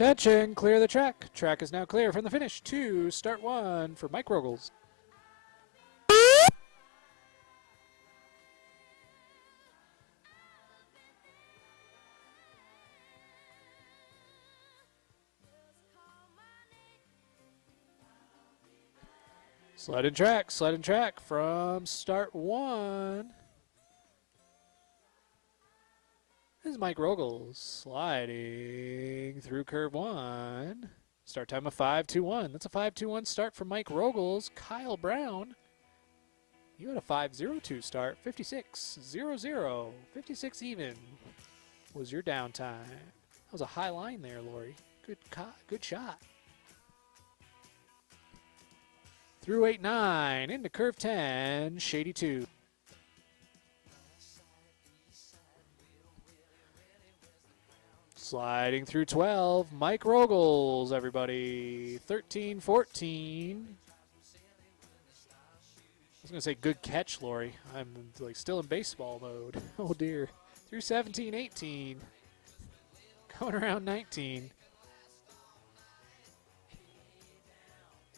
Attention, clear the track. Track is now clear from the finish to start one for Mike Rogels. Sliding track from start one. This is Mike Rogels sliding through curve one. Start time of 5.21. That's a 5.21 start for Mike Rogels. Kyle Brown, you had a 5.02 start. 56.00. 56 even was your downtime. That was a high line there, Lori. Good shot. Through 8.9 into curve 10, Shady 2. Sliding through 12, Mike Rogels, everybody. 13-14. I was going to say good catch, Lori. I'm like still in baseball mode. Oh, dear. Through 17-18. Going around 19.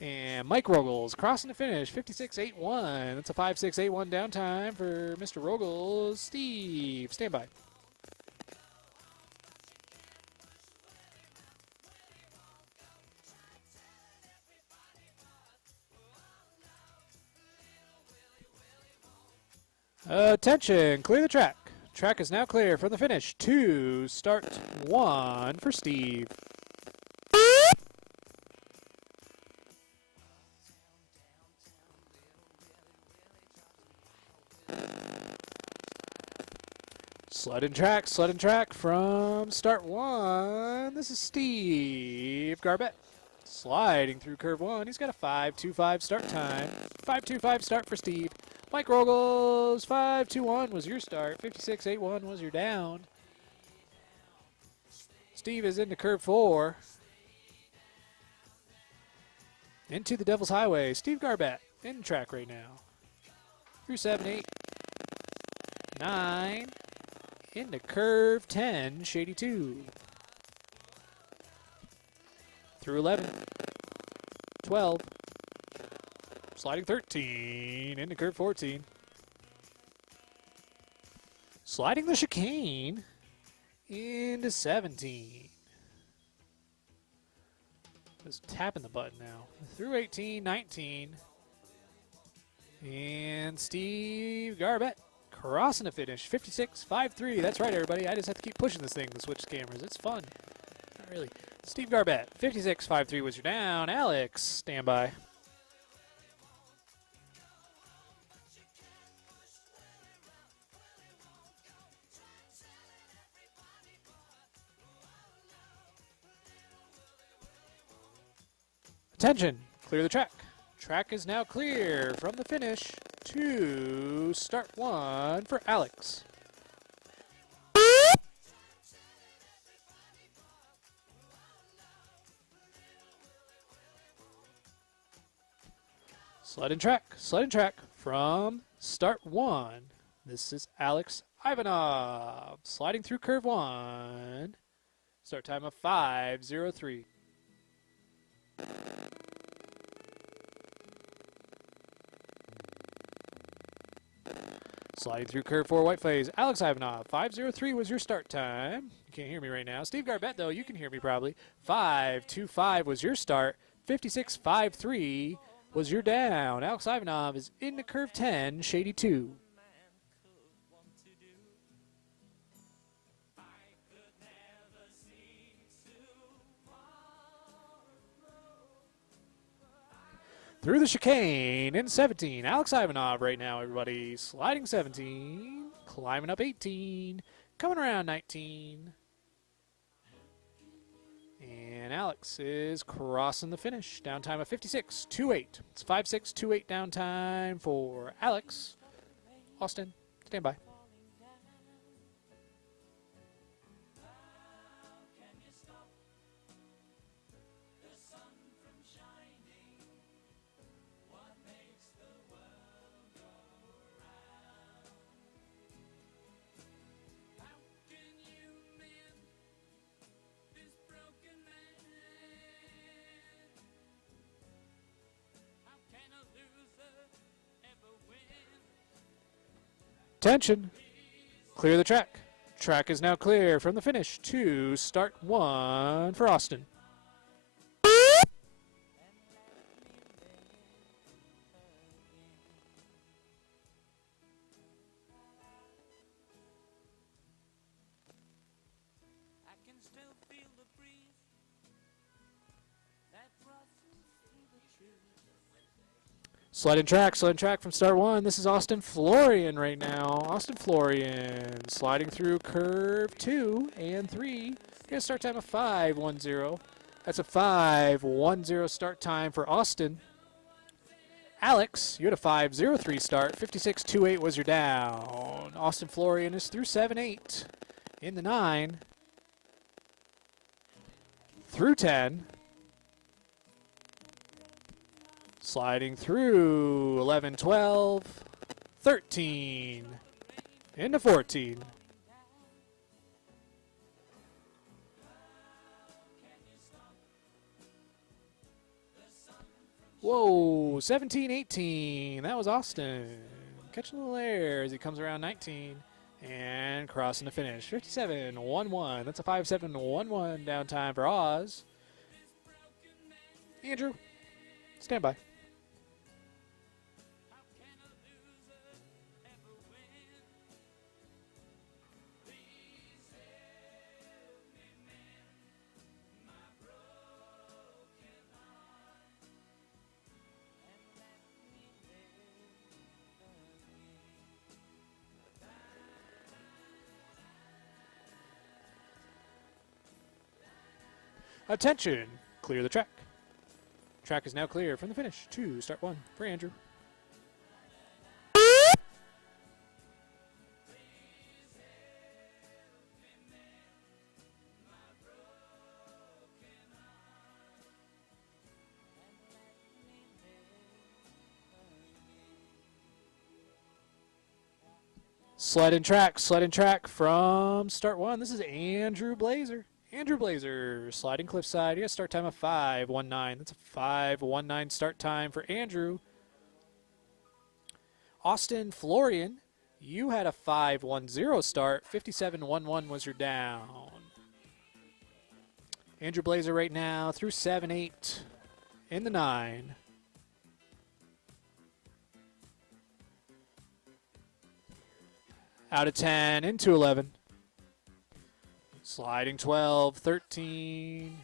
And Mike Rogels crossing the finish, 56.81. That's a 5.681 downtime for Mr. Rogels. Steve, stand by. Attention, clear the track. Track is now clear from the finish to start one for Steve. Sliding track from start one. This is Steve Garbett. Sliding through curve one. He's got a 5.25 start time. 5.25 start for Steve. Mike Rogels, 5.21 was your start. 56.81 was your down. Steve is into curve four. Into the Devil's Highway. Steve Garbett in track right now. Through 7, 8, 9. Into curve 10, Shady 2. Through 11, 12. Sliding 13 into curve 14. Sliding the chicane into 17. Just tapping the button now. Through 18, 19. And Steve Garbett crossing the finish. 56.53. That's right, everybody. I just have to keep pushing this thing to switch cameras. It's fun. Not really. Steve Garbett, 56.53 was your down. Alex, stand by. Attention, clear the track. Track is now clear from the finish to start one for Alex. Sliding track from start one. This is Alex Ivanov. Sliding through curve one. Start time of 5.03. Sliding through curve 4, white phase. Alex Ivanov, 5.03 was your start time. You can't hear me right now. Steve Garbett, though, you can hear me probably. 5.25 was your start. 56.53 was your down. Alex Ivanov is into curve 10, Shady 2. Through the chicane in 17. Alex Ivanov right now, everybody. Sliding 17. Climbing up 18. Coming around 19. And Alex is crossing the finish. Downtime of 56.28. It's 5.628 downtime for Alex. Austin, stand by. Attention. Clear the track. Track is now clear from the finish to start 1 for Austin. Sliding track from start 1. This is Austin Florian right now. Austin Florian sliding through curve 2 and 3. Gonna start time of 5:10. That's a 5:10 start time for Austin. Alex, you had a 5:03 start. 56:28 was your down. Austin Florian is through 7-8 in the 9 through 10. Sliding through 11, 12, 13, into 14. Whoa, 17, 18. That was Austin. Catching a little air as he comes around 19 and crossing the finish. 57-11. That's a 5-7-1-1 downtime for Oz. Andrew, stand by. Attention, clear the track. Track is now clear from the finish to start 1 for Andrew. Sliding track from start 1. This is Andrew Blazer. Andrew Blazer, sliding cliffside. He has start time of 5:19. That's a 5:19 start time for Andrew. Austin Florian, you had a 5:10 start. 57:11 was your down. Andrew Blazer right now through 7-8 in the 9. Out of 10 into 11. Sliding 12, 13,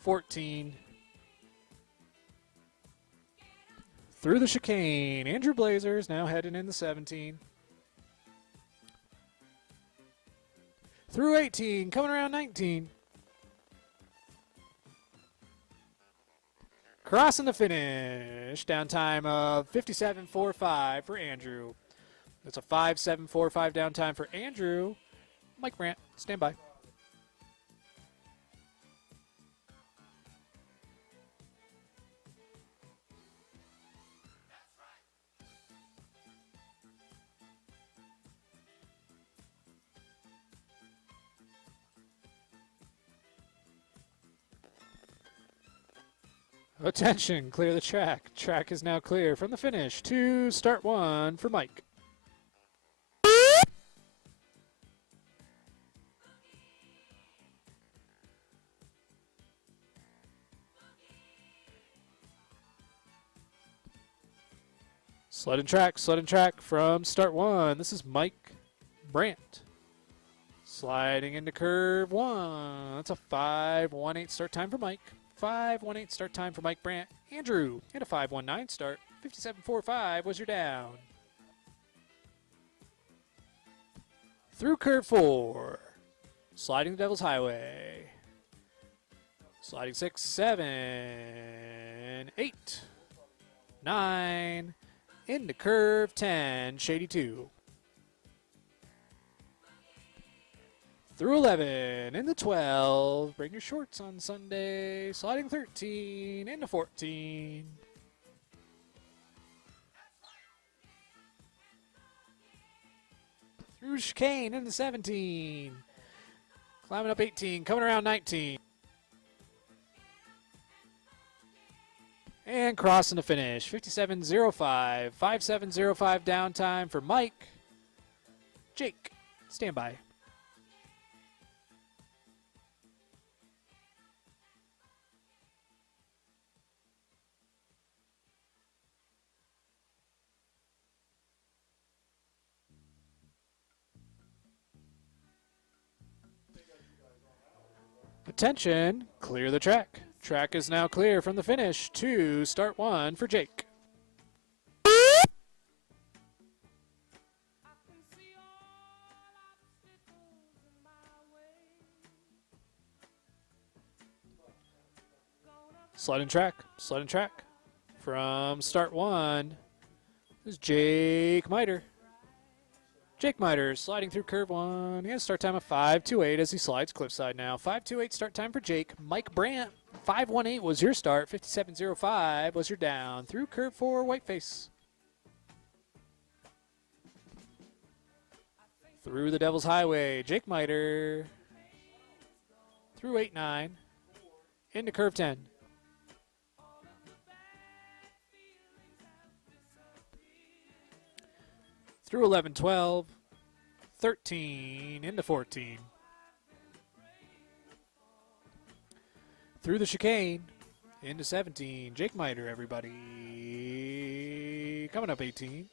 14. Through the chicane. Andrew Blazer is now heading in the 17. Through 18, coming around 19. Crossing the finish. Down time of 57.45 for Andrew. That's a 5.745 down time for Andrew. Mike Brandt, stand by. Attention, clear the track. Track is now clear from the finish to start 1 for Mike. Sliding track from start 1. This is Mike Brandt. Sliding into curve 1. That's a 5.18 start time for Mike. 5.18 start time for Mike Brandt. Andrew hit a 5.19 start. 57.45 was your down. Through curve 4. Sliding the Devil's Highway. Sliding 6, 7, 8, 9. Into curve 10, Shady 2. Through 11, into 12. Bring your shorts on Sunday. Sliding 13, into 14. Through chicane, into 17. Climbing up 18, coming around 19. And crossing the finish, 57.05, 5.705 downtime for Mike. Jake, stand by. Attention, clear the track. Track is now clear from the finish to start one for Jake. Sliding track. From start one, this is Jake Miter. Jake Miter sliding through curve one. He has a start time of 5:28 as he slides cliffside now. 5:28 start time for Jake. Mike Brandt, 5:18 was your start. 57:05 was your down. Through curve four, Whiteface. Through the Devil's Highway, Jake Miter. Through 8-9. Into curve 10. Through 11-12, 13, into 14. Through the chicane, into 17. Jake Miter, everybody. Coming up 18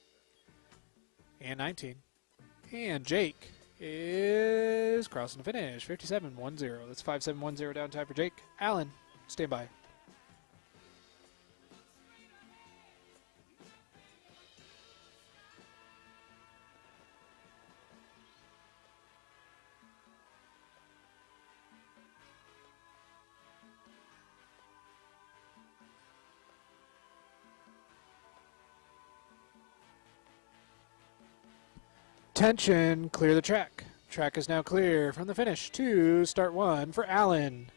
and 19. And Jake is crossing the finish, 57-10. That's 57-10 down time for Jake. Alan, stand by. Attention, clear the track. Track is now clear from the finish to start one for Allen.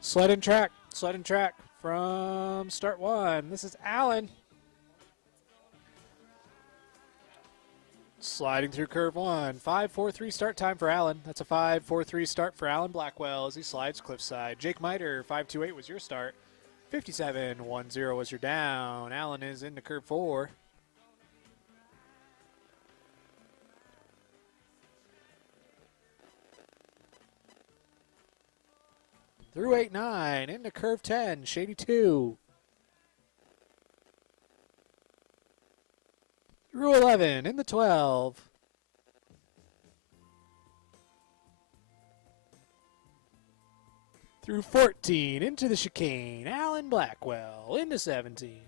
Sliding track from start one. This is Allen. Sliding through curve one. 5:43 start time for Allen. That's a 5:43 start for Allen Blackwell as he slides cliffside. Jake Miter, 5:28 was your start. 57-10 was your down. Allen is into curve four. Through 8-9, into curve 10, Shady 2. Through 11, in the 12. Through 14, into the chicane, Allen Blackwell, into 17.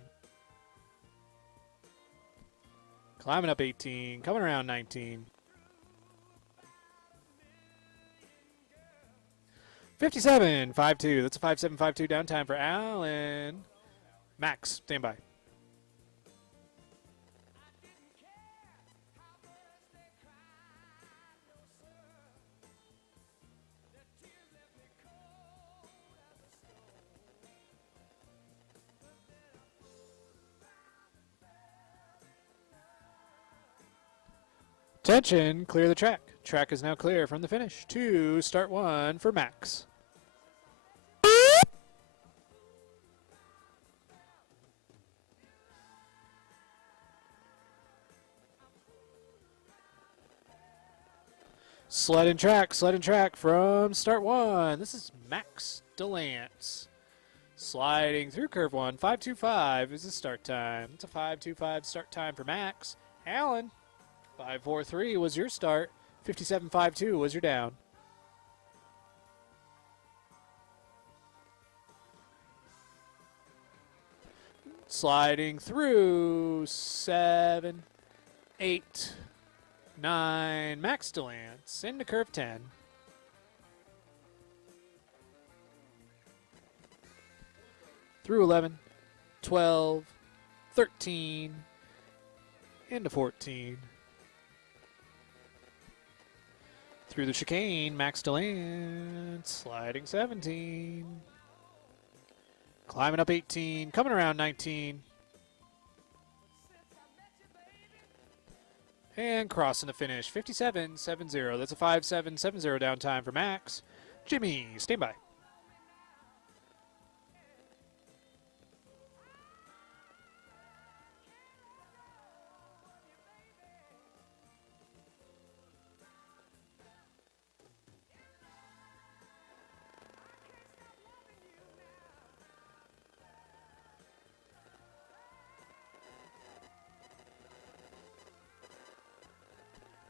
Climbing up 18, coming around 19. 57-52, that's a 57-52 downtime for Allen. Max, stand by. Attention, clear the track. Track is now clear from the finish to start one for Max. Sledding track from start one. This is Max DeLance. Sliding through curve one. 5:25 is the start time. It's a 5:25 start time for Max. Allen, 5:43 was your start. 57-52 was your down. Sliding through 7, 8, 9. Max DeLance into curve 10. Through 11, 12, 13, into 14. Through the chicane, Max DeLance, sliding 17. Climbing up 18, coming around 19. And crossing the finish, 57.70. That's a 5.770 downtime for Max. Jimmy, stand by.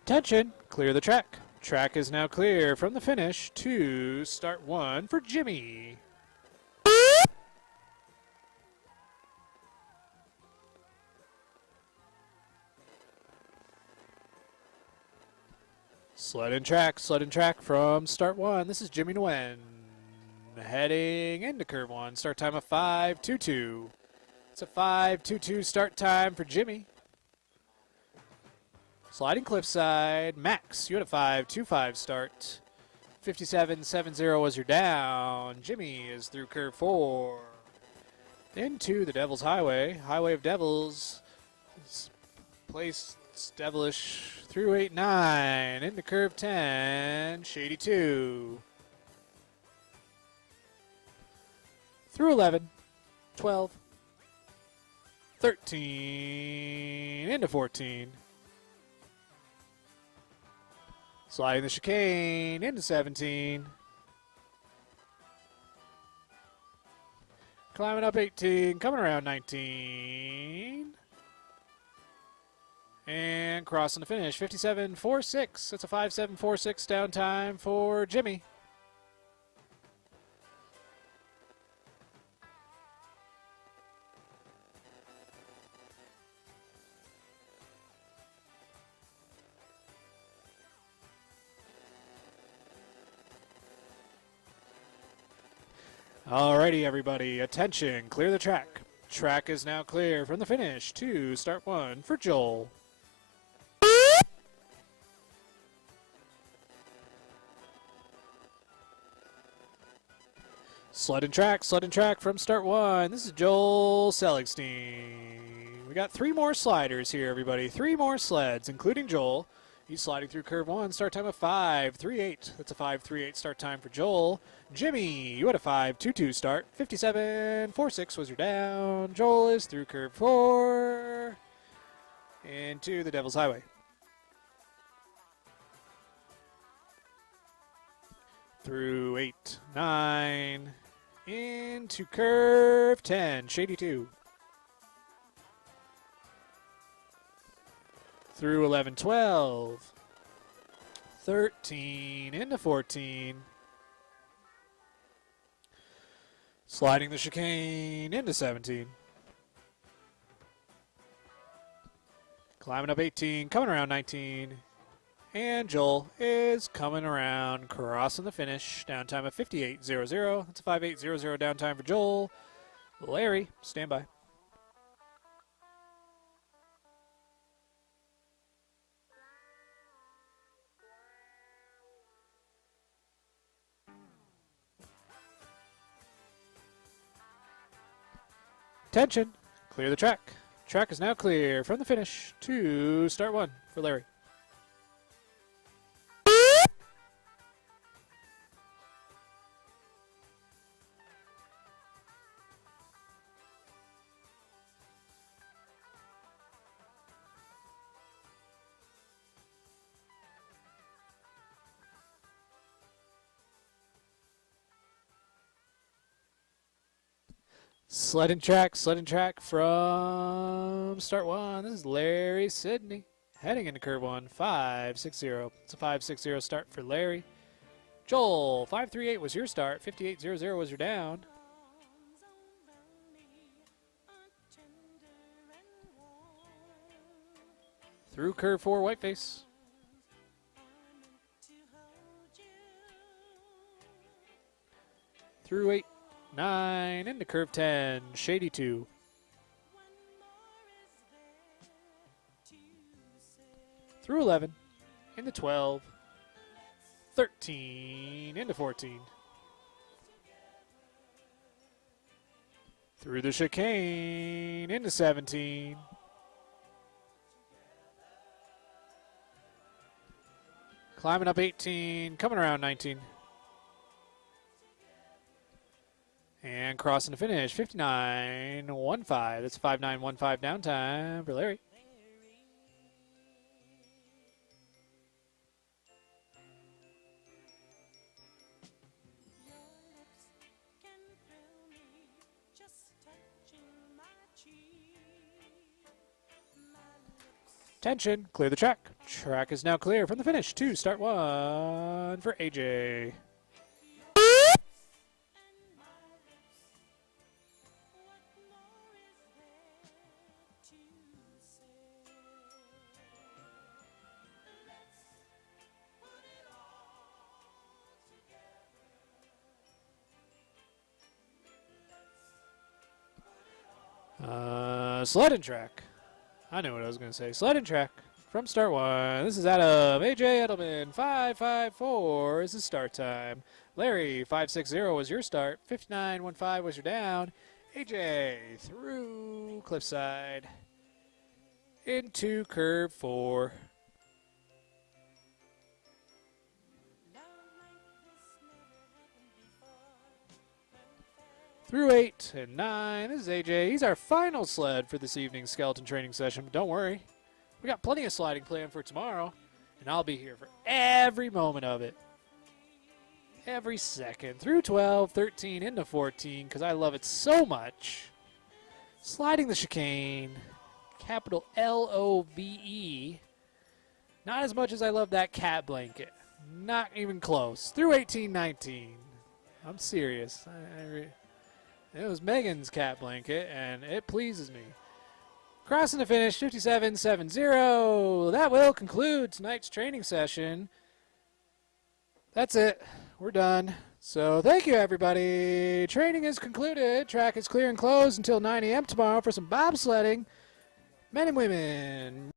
Attention, clear the track. Track is now clear from the finish to start one for Jimmy. Sled and track from start one. This is Jimmy Nguyen. Heading into curve one. Start time of 5.22. It's a 5.22 start time for Jimmy. Sliding cliffside. Max, you had a 5.25 start. 57.70 was your down. Jimmy is through curve four. Into the Devil's Highway. Highway of Devils. Place devilish through 8-9. Into curve 10. Shady 2. Through 11. 12. 13. Into 14. Sliding the chicane into 17. Climbing up 18, coming around 19. And crossing the finish, 57.46. That's a 5.746 downtime for Jimmy. Alrighty, everybody, attention, clear the track. Track is now clear from the finish to start one for Joel. Sled and track from start one. This is Joel Seligstein. We got 3 more sliders here, everybody. 3 more sleds, including Joel. He's sliding through curve one. Start time of 5.38. That's a 5.38 start time for Joel. Jimmy, you had a 5.22 start. 57.46 was your down. Joel is through curve four. Into the Devil's Highway. Through 8, 9. Into curve 10. Shady 2. Through 11, 12, 13, into 14. Sliding the chicane into 17. Climbing up 18, coming around 19. And Joel is coming around, crossing the finish. Downtime of 58.00. That's a 5.800 downtime for Joel. Larry, stand by. Attention, clear the track. Track is now clear from the finish to start one for Larry. Sled and track from start one. This is Larry Sidney heading into curve one, 5.60. It's a 5.60 start for Larry. Joel, 5.38 was your start, 58.00 was your down. Through curve four, Whiteface. Through 8, 9, into curve 10, Shady 2. Through 11, into 12, 13, into 14. Through the chicane, into 17. Climbing up 18, coming around 19. And crossing the finish, 59.15. That's 59.15 downtime for Larry. Attention, clear the track. Track is now clear from the finish. 2, start 1 for AJ. Sledding track. I knew what I was going to say. Sledding track from start 1. This is Adam. AJ Edelman, 5:54 is the start time. Larry, 5:60 was your start. 59.15 was your down. AJ through Cliffside into curve 4. Through 8 and 9. This is AJ. He's our final sled for this evening's skeleton training session. But don't worry. We got plenty of sliding planned for tomorrow. And I'll be here for every moment of it. Every second. Through 12, 13, into 14. Because I love it so much. Sliding the chicane. Capital L-O-V-E. Not as much as I love that cat blanket. Not even close. Through 18, 19. I'm serious. It was Megan's cat blanket, and it pleases me. Crossing the finish, 57.70. That will conclude tonight's training session. That's it. We're done. So thank you, everybody. Training is concluded. Track is clear and closed until 9 a.m. tomorrow for some bobsledding. Men and women.